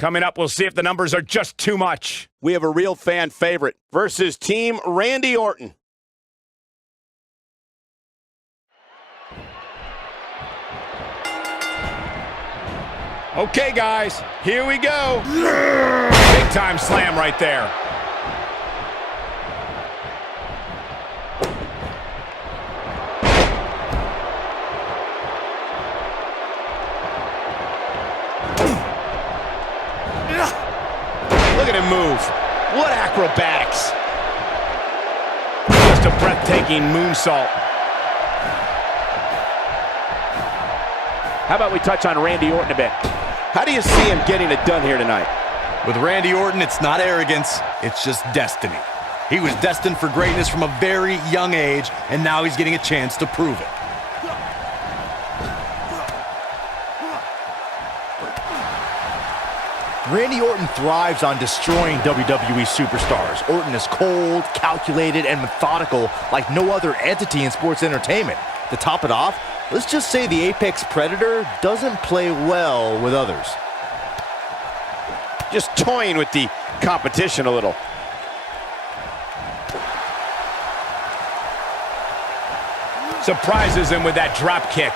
Coming up, we'll see if the numbers are just too much. We have a real fan favorite versus Team Randy Orton. Okay, guys, here we go. Big time slam right there. Look at him move. What acrobatics. Just a breathtaking moonsault. How about we touch on Randy Orton a bit? How do you see him getting it done here tonight? With Randy Orton, it's not arrogance, it's just destiny. He was destined for greatness from a very young age, and now he's getting a chance to prove it. Randy Orton thrives on destroying WWE superstars. Orton is cold, calculated, and methodical like no other entity in sports entertainment. To top it off, let's just say the apex predator doesn't play well with others. Just toying with the competition a little. Surprises him with that drop kick.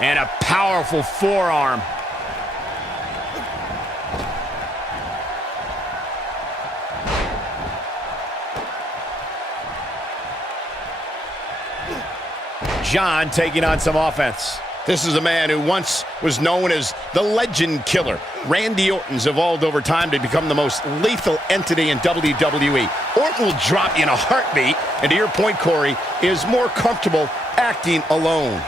And a powerful forearm. John taking on some offense. This is a man who once was known as the Legend Killer. Randy Orton's evolved over time to become the most lethal entity in WWE. Orton will drop you in a heartbeat, and to your point, Corey, is more comfortable acting alone.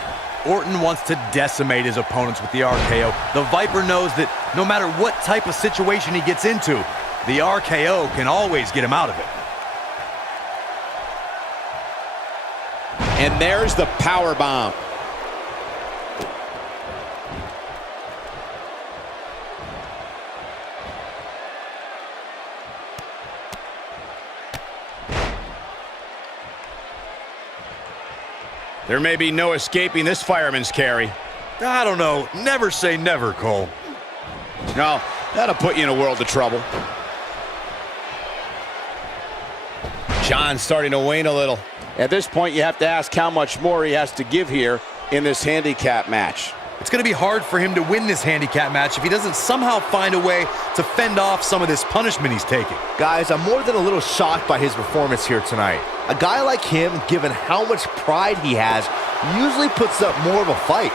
Orton wants to decimate his opponents with the RKO. The Viper knows that no matter what type of situation he gets into, the RKO can always get him out of it. And there's the power bomb. There may be no escaping this fireman's carry. I don't know. Never say never, Cole. No, that'll put you in a world of trouble. John starting to wane a little. At this point, you have to ask how much more he has to give here in this handicap match. It's going to be hard for him to win this handicap match if he doesn't somehow find a way to fend off some of this punishment he's taking. Guys, I'm more than a little shocked by his performance here tonight. A guy like him, given how much pride he has, usually puts up more of a fight.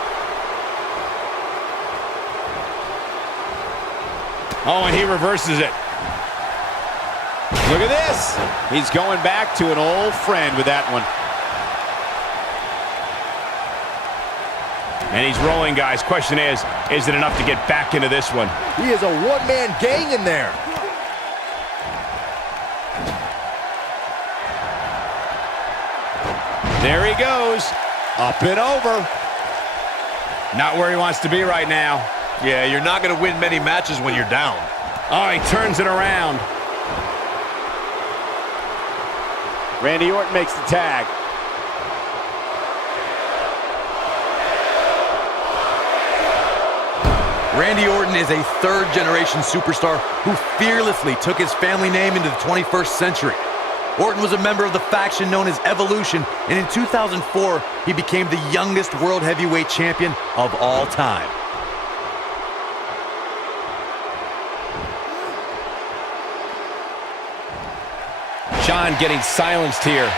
Oh, and he reverses it. Look at this. He's going back to an old friend with that one. And he's rolling, guys. Question is it enough to get back into this one? He is a one-man gang in there. There he goes. Up and over. Not where he wants to be right now. Yeah, you're not going to win many matches when you're down. Oh, he turns it around. Randy Orton makes the tag. Randy Orton is a third-generation superstar who fearlessly took his family name into the 21st century. Orton was a member of the faction known as Evolution, and in 2004, he became the youngest World Heavyweight Champion of all time. John getting silenced here.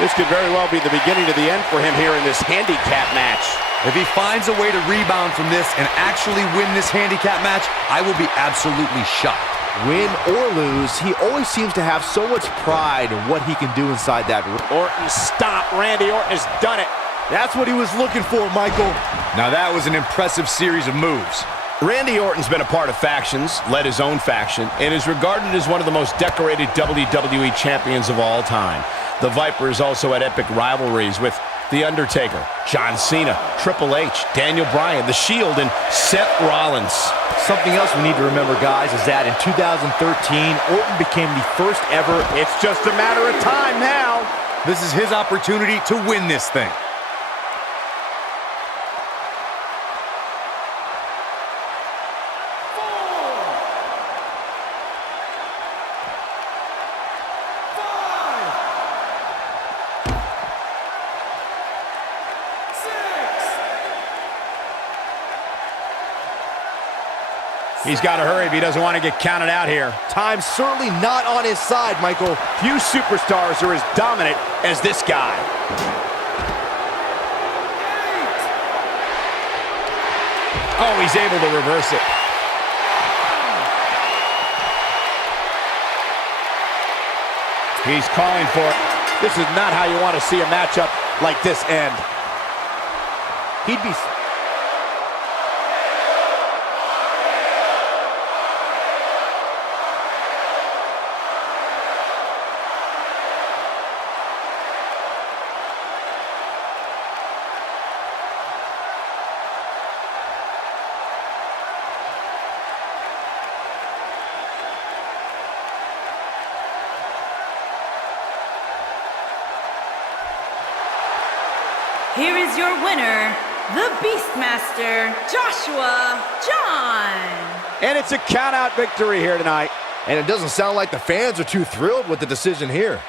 This could very well be the beginning of the end for him here in this handicap match. If he finds a way to rebound from this and actually win this handicap match, I will be absolutely shocked. Win or lose, he always seems to have so much pride in what he can do inside that ring. Orton stopped. Randy Orton has done it. That's what he was looking for, Michael. Now that was an impressive series of moves. Randy Orton's been a part of factions, led his own faction, and is regarded as one of the most decorated WWE champions of all time. The Viper is also had epic rivalries with The Undertaker, John Cena, Triple H, Daniel Bryan, The Shield, and Seth Rollins. Something else we need to remember, guys, is that in 2013, Orton became the first ever. It's just a matter of time now. This is his opportunity to win this thing. He's got to hurry if he doesn't want to get counted out here. Time's certainly not on his side, Michael. Few superstars are as dominant as this guy. Oh, he's able to reverse it. He's calling for it. This is not how you want to see a matchup like this end. He'd be... Here is your winner, the Beastmaster, Joshua John. And it's a count-out victory here tonight. And it doesn't sound like the fans are too thrilled with the decision here.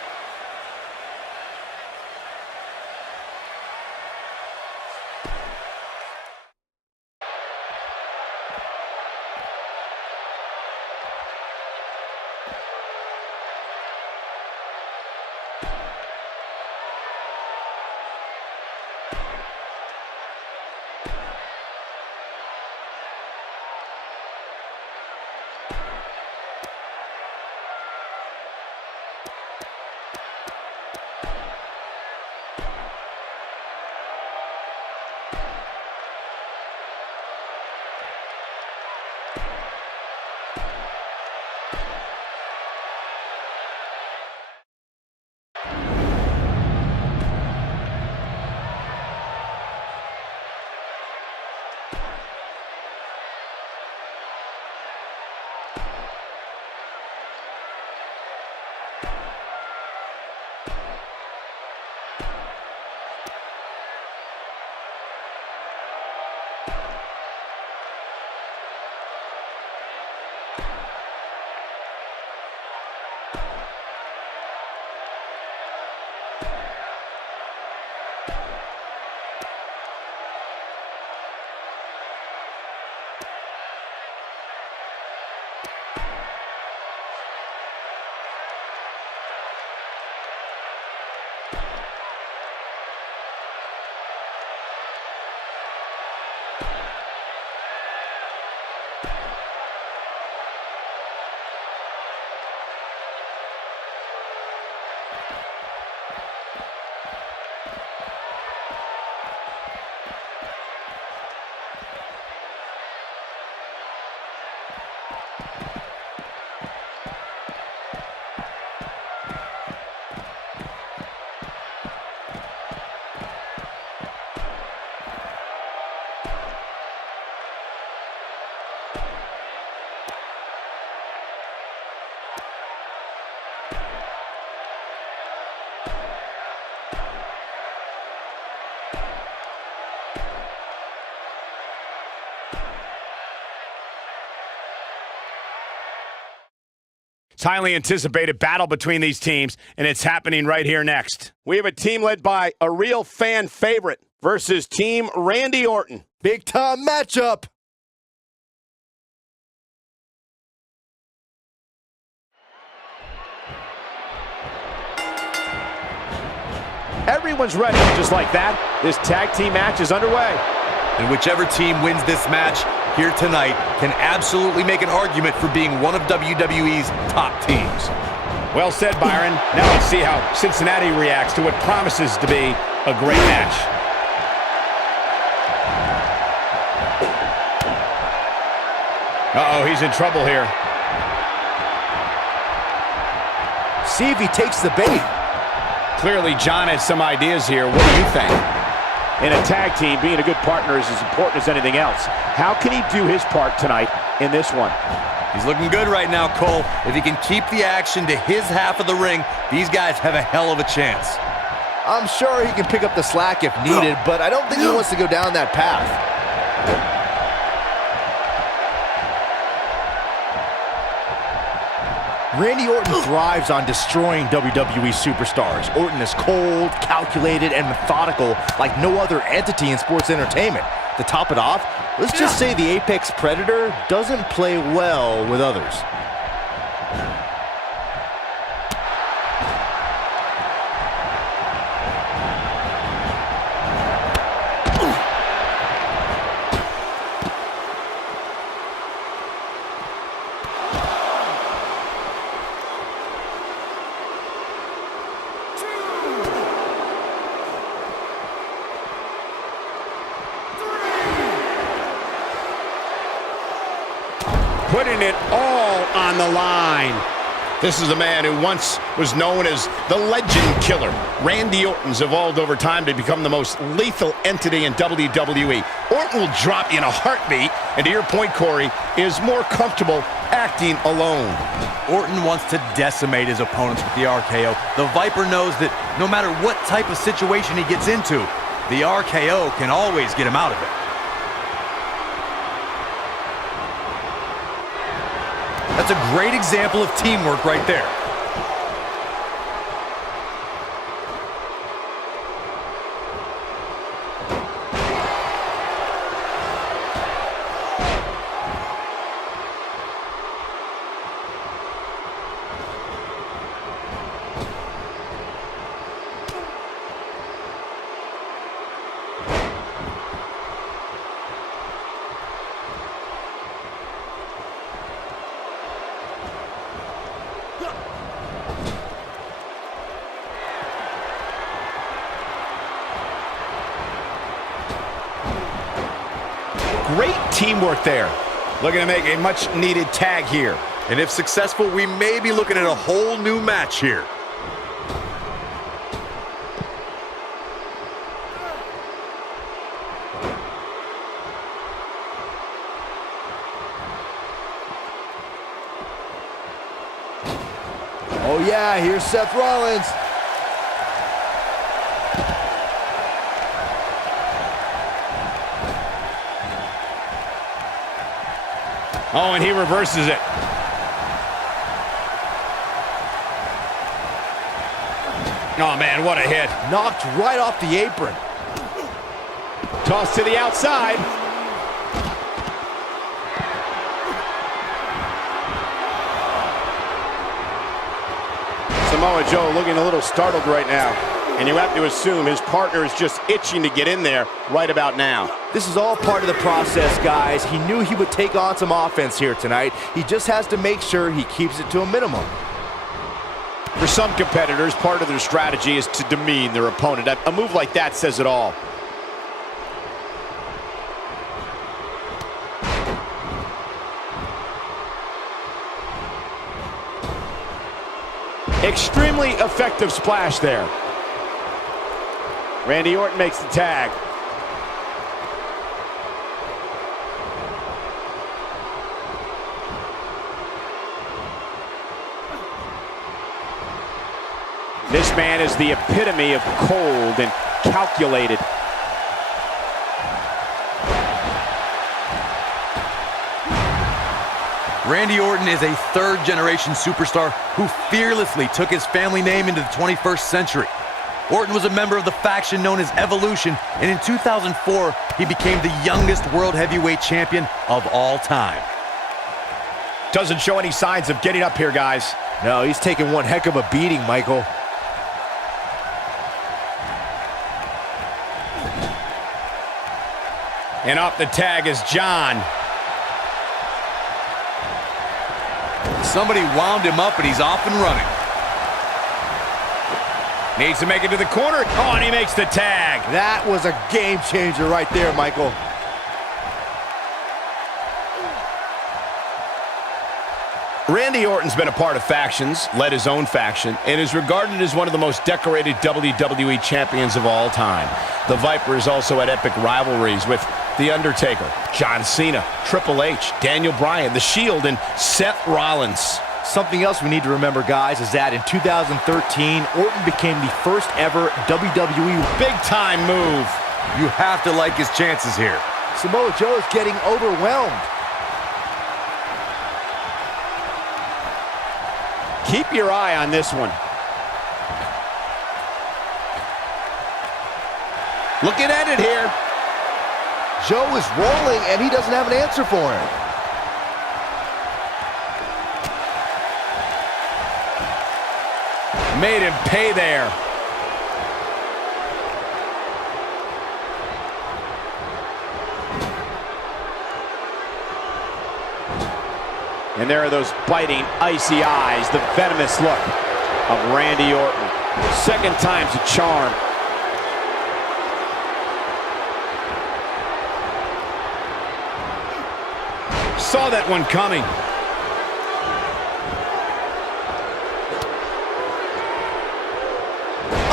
It's highly anticipated battle between these teams, and it's happening right here next. We have a team led by a real fan favorite versus Team Randy Orton. Big time matchup. Everyone's ready. Just like that, this tag team match is underway. And whichever team wins this match here tonight can absolutely make an argument for being one of WWE's top teams. Well said, Byron. Now let's see how Cincinnati reacts to what promises to be a great match. Uh-oh, he's in trouble here. See if he takes the bait. Clearly, John has some ideas here. What do you think? In a tag team, being a good partner is as important as anything else. How can he do his part tonight in this one? He's looking good right now, Cole. If he can keep the action to his half of the ring, these guys have a hell of a chance. I'm sure he can pick up the slack if needed, but I don't think he wants to go down that path. Randy Orton thrives on destroying WWE superstars. Orton is cold, calculated, and methodical like no other entity in sports entertainment. To top it off, let's just say the Apex Predator doesn't play well with others. Putting it all on the line. This is the man who once was known as the Legend Killer. Randy Orton's evolved over time to become the most lethal entity in WWE. Orton will drop you in a heartbeat, and to your point, Corey, is more comfortable acting alone. Orton wants to decimate his opponents with the RKO. The Viper knows that no matter what type of situation he gets into, the RKO can always get him out of it. That's a great example of teamwork right there. Great teamwork there. Looking to make a much-needed tag here. And if successful, we may be looking at a whole new match here. Oh yeah, here's Seth Rollins. Oh, and he reverses it. Oh, man, what a hit. Knocked right off the apron. Toss to the outside. Samoa Joe looking a little startled right now. And you have to assume his partner is just itching to get in there right about now. This is all part of the process, guys. He knew he would take on some offense here tonight. He just has to make sure he keeps it to a minimum. For some competitors, part of their strategy is to demean their opponent. A move like that says it all. Extremely effective splash there. Randy Orton makes the tag. This man is the epitome of cold and calculated. Randy Orton is a third-generation superstar who fearlessly took his family name into the 21st century. Orton was a member of the faction known as Evolution, and in 2004, he became the youngest World Heavyweight Champion of all time. Doesn't show any signs of getting up here, guys. No, he's taking one heck of a beating, Michael. And off the tag is John. Somebody wound him up, and he's off and running. Needs to make it to the corner. Oh, and he makes the tag. That was a game changer right there, Michael. Randy Orton's been a part of factions, led his own faction, and is regarded as one of the most decorated WWE champions of all time. The Viper is also at epic rivalries with The Undertaker, John Cena, Triple H, Daniel Bryan, The Shield, and Seth Rollins. Something else we need to remember, guys, is that in 2013, Orton became the first ever WWE Big-time move. You have to like his chances here. Samoa Joe is getting overwhelmed. Keep your eye on this one. Looking at it here. Joe is rolling, and he doesn't have an answer for him. Made him pay there. And there are those biting, icy eyes, the venomous look of Randy Orton. Second time's a charm. Saw that one coming.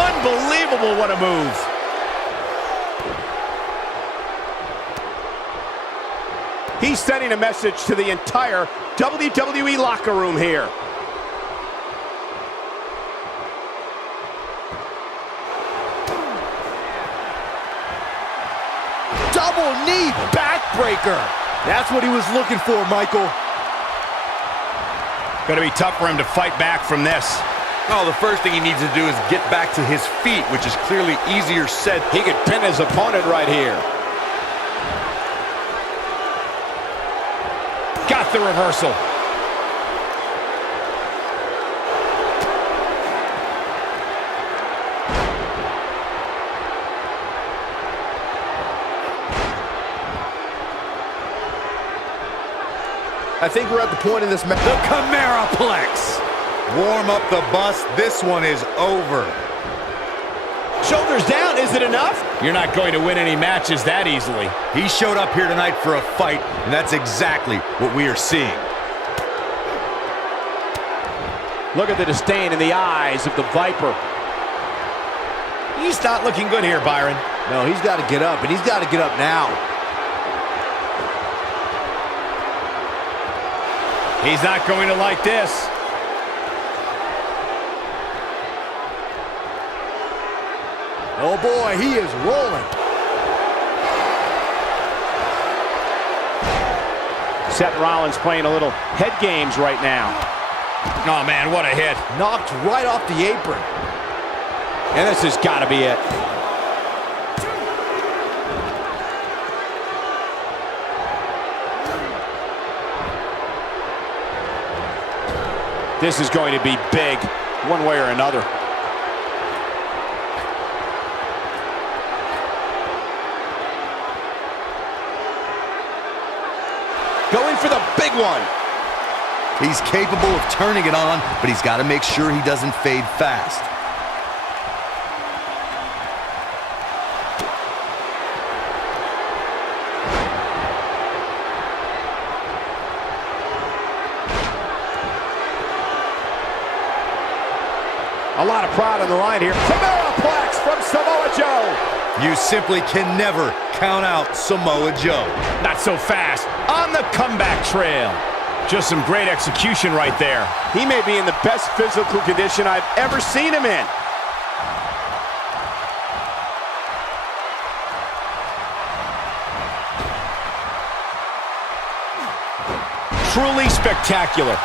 Unbelievable, what a move. He's sending a message to the entire WWE locker room here. Double knee backbreaker. That's what he was looking for, Michael. Gonna be tough for him to fight back from this. Oh, the first thing he needs to do is get back to his feet, which is clearly easier said. He could pin his opponent right here. Got the reversal. I think we're at the point in this match. The Cameraplex. Warm up the bus. This one is over. Shoulders down, is it enough? You're not going to win any matches that easily. He showed up here tonight for a fight, and that's exactly what we are seeing. Look at the disdain in the eyes of the Viper. He's not looking good here, Byron. No, he's got to get up, and he's got to get up now. He's not going to like this. Oh boy, he is rolling. Seth Rollins playing a little head games right now. Oh man, what a hit. Knocked right off the apron. And this has got to be it. This is going to be big, one way or another. Going for the big one. He's capable of turning it on, but he's got to make sure he doesn't fade fast. A lot of pride on the line here. Cameraplex from Samoa Joe. You simply can never count out Samoa Joe. Not so fast. On the comeback trail. Just some great execution right there. He may be in the best physical condition I've ever seen him in. Truly spectacular.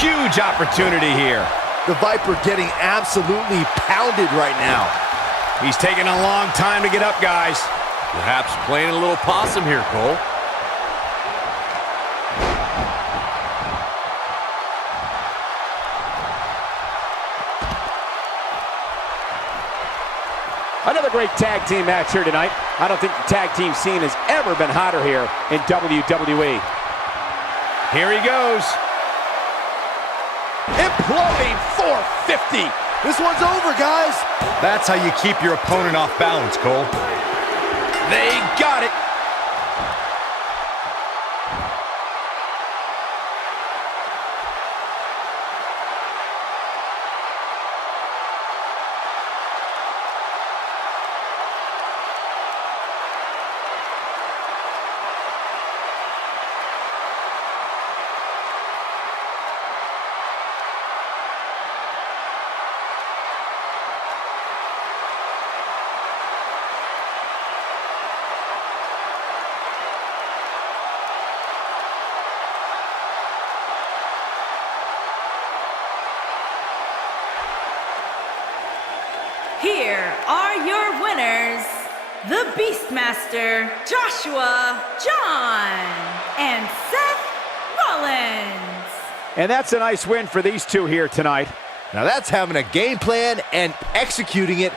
Huge opportunity here. The Viper getting absolutely pounded right now. He's taking a long time to get up, guys. Perhaps playing a little possum here, Cole. Another great tag team match here tonight. I don't think the tag team scene has ever been hotter here in WWE. Here he goes. Imploding 450. This one's over, guys. That's how you keep your opponent off balance, Cole. They got it. Here are your winners, the Beastmaster, Joshua John, and Seth Rollins. And that's a nice win for these two here tonight. Now that's having a game plan and executing it.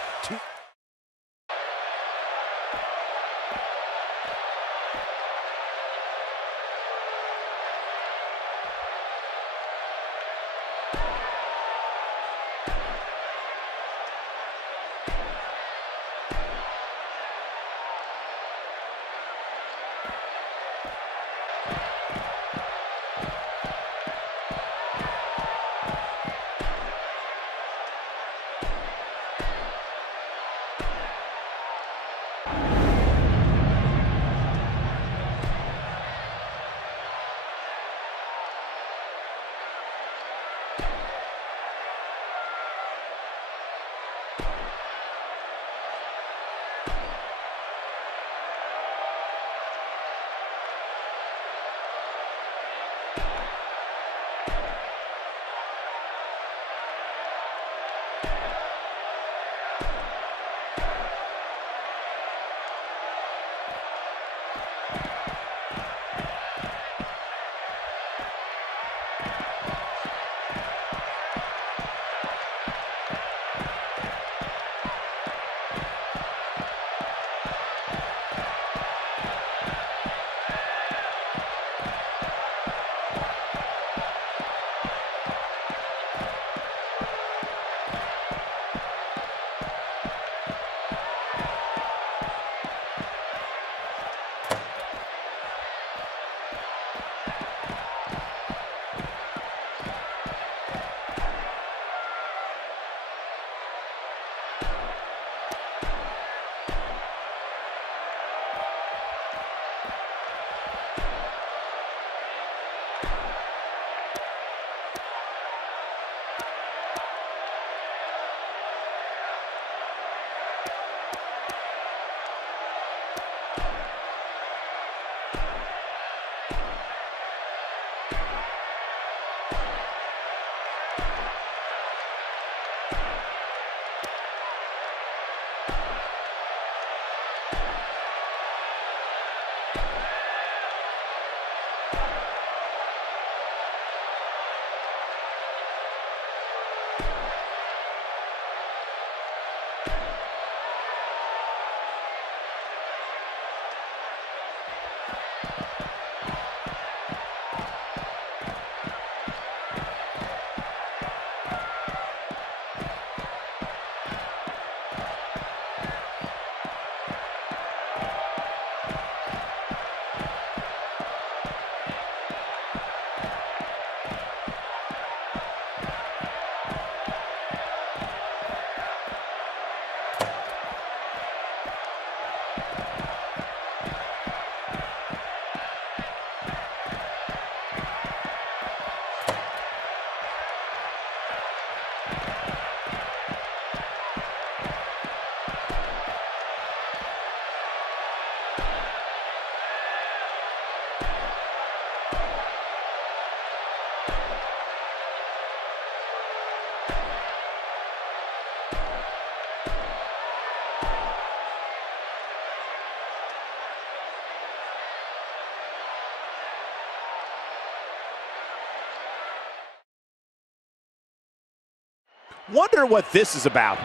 Wonder what this is about.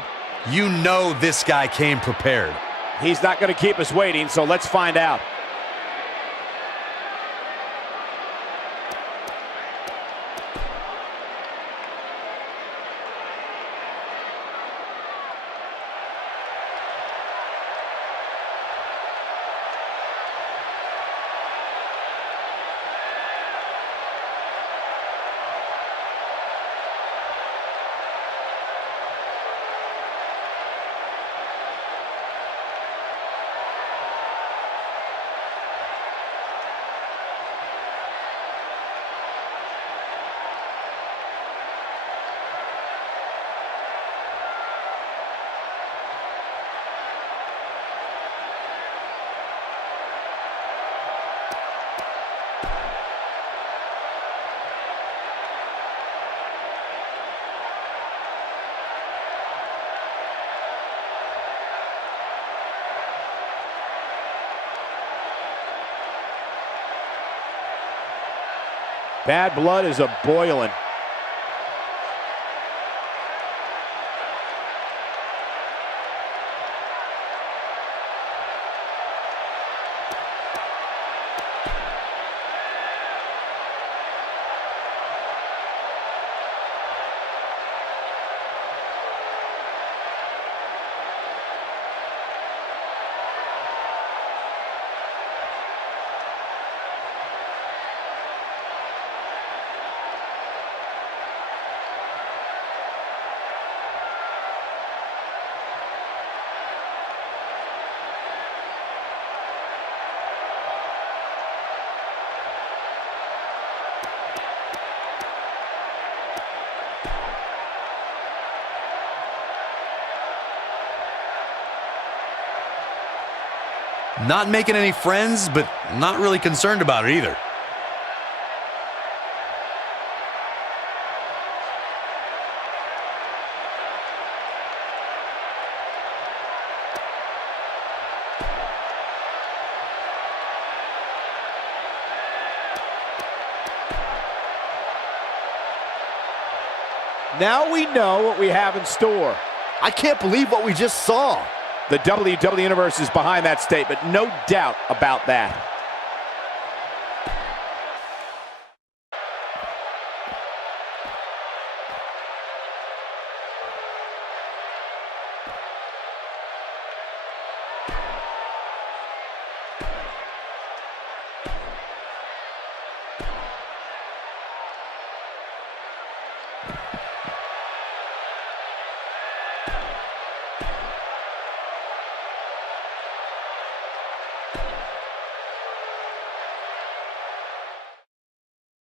You know this guy came prepared. He's not going to keep us waiting, so let's find out. Bad blood is a-boiling. Not making any friends, but not really concerned about it either. Now we know what we have in store. I can't believe what we just saw. The WWE Universe is behind that statement, no doubt about that.